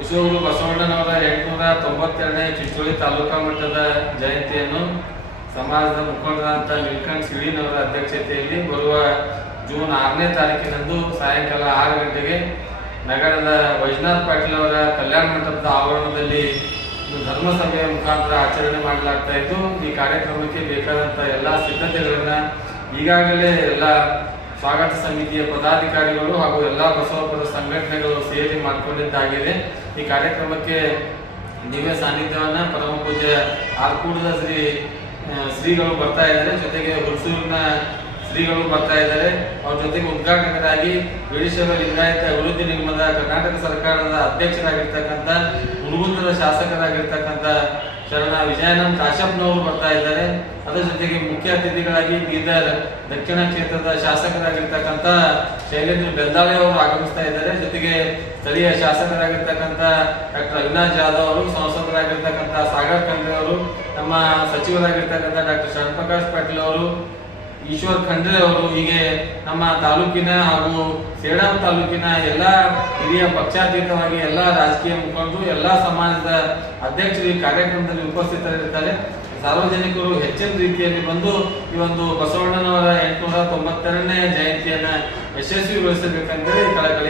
ವಿಶ್ವಗುರು ಬಸವಣ್ಣನವರ 892ನೇ ಚಿಂಚೋಳಿ ತಾಲೂಕಾ ಮಟ್ಟದ ಜಯಂತಿಯನ್ನು ಸಮಾಜದ ಮುಖಂಡರಾದಂಥ ನೀಲಕಂಠ ಸಿಡಿನವರ ಅಧ್ಯಕ್ಷತೆಯಲ್ಲಿ ಬರುವ ಜೂನ್ 6ನೇ ತಾರೀಕಿನಂದು ಸಾಯಂಕಾಲ 6 ಗಂಟೆಗೆ ನಗರದ ವೈಜನಾಥ್ ಪಾಟೀಲ್ ಅವರ ಕಲ್ಯಾಣ ಮಂಟಪದ ಆವರಣದಲ್ಲಿ ಧರ್ಮಸಭೆಯ ಮುಖಾಂತರ ಆಚರಣೆ ಮಾಡಲಾಗ್ತಾ ಇದ್ದು, ಈ ಕಾರ್ಯಕ್ರಮಕ್ಕೆ ಬೇಕಾದಂಥ ಎಲ್ಲ ಸಿದ್ಧತೆಗಳನ್ನು ಈಗಾಗಲೇ ಎಲ್ಲ ಸ್ವಾಗತ ಸಮಿತಿಯ ಪದಾಧಿಕಾರಿಗಳು ಹಾಗೂ ಎಲ್ಲ ಬಸವಪರ ಸಂಘಟನೆಗಳು ಸೇರಿ ಮಾಡಿಕೊಂಡಿದ್ದಾಗಿದೆ. ಈ ಕಾರ್ಯಕ್ರಮಕ್ಕೆ ದಿವ್ಯ ಸಾನ್ನಿಧ್ಯವನ್ನು ಪರಮ ಪೂಜ್ಯ ಆರ್ಕೂಡದ ಶ್ರೀಗಳು ಬರ್ತಾ ಇದ್ದಾರೆ, ಜೊತೆಗೆ ಹುಲ್ಸೂರಿನ ಶ್ರೀಗಳು ಬರ್ತಾ ಇದ್ದಾರೆ. ಅವ್ರ ಜೊತೆಗೆ ಉದ್ಘಾಟಕರಾಗಿ ವೀರಶೈವ ಲಿಂಗಾಯತ ಅಭಿವೃದ್ಧಿ ನಿಗಮದ ಕರ್ನಾಟಕ ಸರ್ಕಾರದ ಅಧ್ಯಕ್ಷರಾಗಿರ್ತಕ್ಕಂಥ ಹುಣಗುಂದದ ಶಾಸಕರಾಗಿರ್ತಕ್ಕಂಥ ಶರಣ ವಿಜಯಾನಂದ ಕಾಶ್ಯಪ್ನವರು ಬರ್ತಾ ಇದ್ದಾರೆ. ಅದರ ಜೊತೆಗೆ ಮುಖ್ಯ ಅತಿಥಿಗಳಾಗಿ ಬೀದರ್ ದಕ್ಷಿಣ ಕ್ಷೇತ್ರದ ಶಾಸಕರಾಗಿರ್ತಕ್ಕಂಥ ಶೈಲೇಂದ್ರ ಬೆಲ್ದಾಳೆ ಅವರು ಆಗಮಿಸ್ತಾ ಇದ್ದಾರೆ. ಜೊತೆಗೆ ಸ್ಥಳೀಯ ಶಾಸಕರಾಗಿರ್ತಕ್ಕಂಥ ಡಾಕ್ಟರ್ ಅವಿನಾಶ್ ಜಾಧವ್ ಅವರು, ಸಂಸದರಾಗಿರ್ತಕ್ಕಂಥ ಸಾಗರ್ ಖಂಡ್ರೆ ಅವರು, ನಮ್ಮ ಸಚಿವರಾಗಿರ್ತಕ್ಕಂಥ ಡಾಕ್ಟರ್ ಶರಣಪ್ರಕಾಶ್ ಪಾಟೀಲ್ ಅವರು, ಈಶ್ವರ್ ಖಂಡ್ರೆ ಅವರು, ಹೀಗೆ ನಮ್ಮ ತಾಲೂಕಿನ ಹಾಗೂ ಸೇಡಂ ತಾಲೂಕಿನ ಎಲ್ಲ ಹಿರಿಯ ಪಕ್ಷಾತೀತವಾಗಿ ಎಲ್ಲ ರಾಜಕೀಯ ಮುಖಂಡರು, ಎಲ್ಲ ಸಮಾಜದ ಅಧ್ಯಕ್ಷರು ಈ ಕಾರ್ಯಕ್ರಮದಲ್ಲಿ ಉಪಸ್ಥಿತರಿರ್ತಾರೆ. ಸಾರ್ವಜನಿಕರು ಹೆಚ್ಚಿನ ರೀತಿಯಲ್ಲಿ ಬಂದು ಈ ಒಂದು ಬಸವಣ್ಣನವರ 892ನೇ ಜಯಂತಿಯನ್ನ ಯಶಸ್ವಿಗೊಳಿಸಬೇಕಂತೇಳಿ ಕಳಕಳಿ